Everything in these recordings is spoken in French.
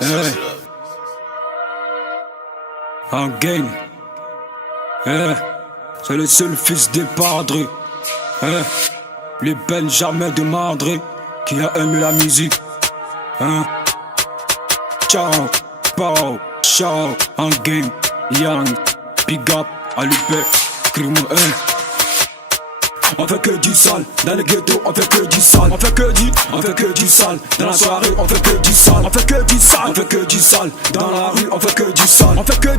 Hey. En gang. Hey. C'est le seul fils des padres. Hey. Le Benjamin de Mandré qui a aimé la musique. Hein? Ciao, pow, ciao, en gang, young, big up, à l'UP, crime, hein. On fait que du sale, dans le ghetto on fait que du sale. On fait que du sale, dans la soirée on fait que du sale. On fait que du sale, on fait que du sale, dans la rue on fait que du sale. On fait que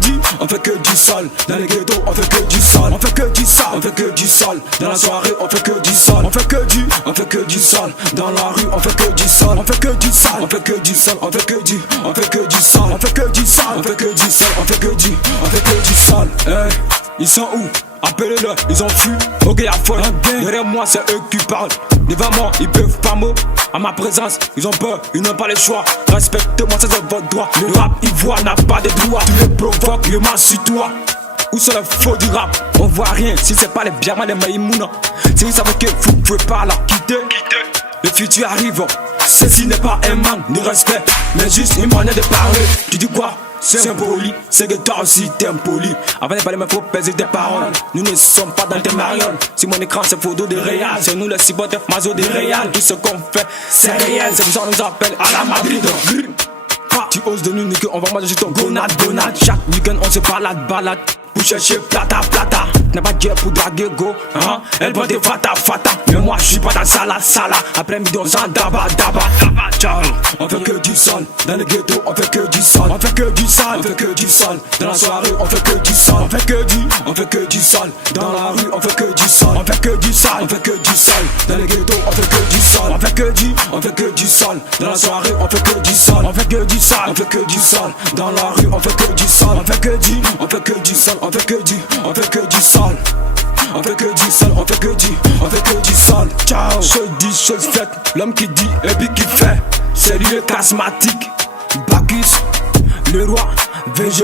du sale, dans le ghetto on fait que du sale. On fait que du sale, on fait que du sale, dans la soirée on fait que du sale. On fait que du sale, dans la rue on fait que du sale. On fait que du sale, on fait que du sale, on fait que du sale. On fait que du sale, on fait que du sale, on fait que du sale. Hey, ils sont où? Appelez-le, ils ont fui, ok à folle. Derrière moi c'est eux qui parlent. Devant moi ils peuvent pas mot. À ma présence ils ont peur, ils n'ont pas le choix. Respectez-moi, ça c'est votre droit. Le rap ivoire n'a pas de droit. Tu les provoques, je m'en suis toi. Où sont les faux du rap? On voit rien si c'est pas les biamans, les maïmouna. Si vous savez que vous pouvez pas la quitter, le futur arrive. Ceci n'est pas un manque de respect, mais juste une manière de parler. Tu dis quoi? C'est impoli, c'est que toi aussi t'es impoli. Avant de parler, mais faut peser tes paroles. Nous ne sommes pas dans tes marioles. Si mon écran c'est photo de réal, c'est nous les supporters mazo de réal. Tout ce qu'on fait, c'est réel. C'est pour ça qu'on nous appelle à la Madrid. Tu oses de nous niquer, on va manger ton gonade. Chaque week-end on se balade pour chercher plata. N'est pas Dieu pour draguer go, hein? Elle va te fata. Mais moi je suis pas dans sala. Après midi on s'en daba. Ciao. On fait que du sale, dans le ghetto on fait que du sale. On fait que du sale, dans la soirée on fait que du sale. On fait que du sale, dans la rue on fait que du sale. On fait que du sale, dans le ghetto on fait que du sale. On fait que du sale, dans la soirée on fait que du sale. On fait que du sale, dans la rue on fait que du sale. On fait que du sale, on fait que du sale. Ciao. Chose dit, chose faite, l'homme qui dit et puis qui fait. C'est lui le charismatique, Bacchus, le roi, VG,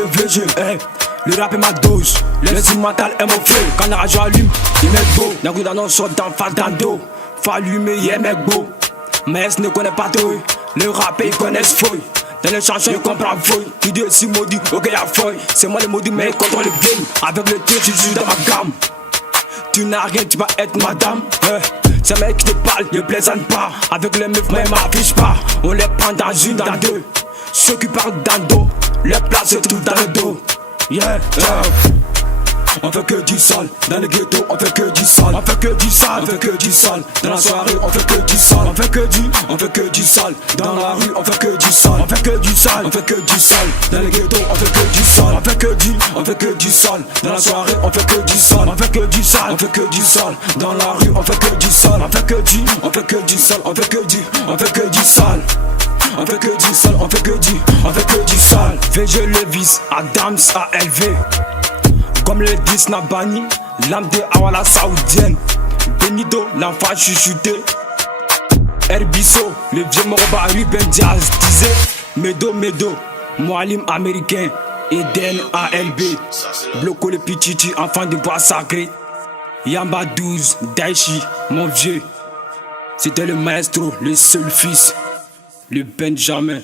hey. Le rap est ma dose, l'instrumental est mon feu. Quand la radio allume, il met beau. D'un coup d'annonce sort dans Fadando. Faut allumer, il est mec beau. Mais elle ne connaît pas tout. Le rap ils connaissent fouille. Dans les chansons ils comprennent fouille. Tu dis aussi maudit, ok y'a fouille. C'est moi le maudit mais il contrôle le game. Avec le thé, je suis dans ma gamme. Tu n'as rien, tu vas être madame. C'est un mec qui te parle, ne plaisante pas. Avec les meufs, mais m'affiche pas. On les prend dans une, dans deux. Ceux qui parlent dans le dos, les places se trouvent dans le dos. Yeah. On fait que du sale, dans le ghetto on fait que du sale. On fait que du sale, dans la soirée on fait que du sale. On fait que du sale, dans la rue on fait que du sale. On fait que du sale, dans le ghetto on fait que du sale. On fait que du sale, dans la soirée on fait que du sale. On fait que du sale, dans la rue on fait que du sale. On fait que du sale. VG Levis, Adams ALV. Comme le 10 n'a banni, l'âme de Awala saoudienne. Benito, l'enfant chuchoté. Herbisso, le vieux Moroba, Ruben Diaz disait Medo, Moalim américain, Eden ALB. Bloco le Pichichi, enfant de bois sacré. Yamba 12, Daichi, mon vieux. C'était le maestro, le seul fils, le Benjamin.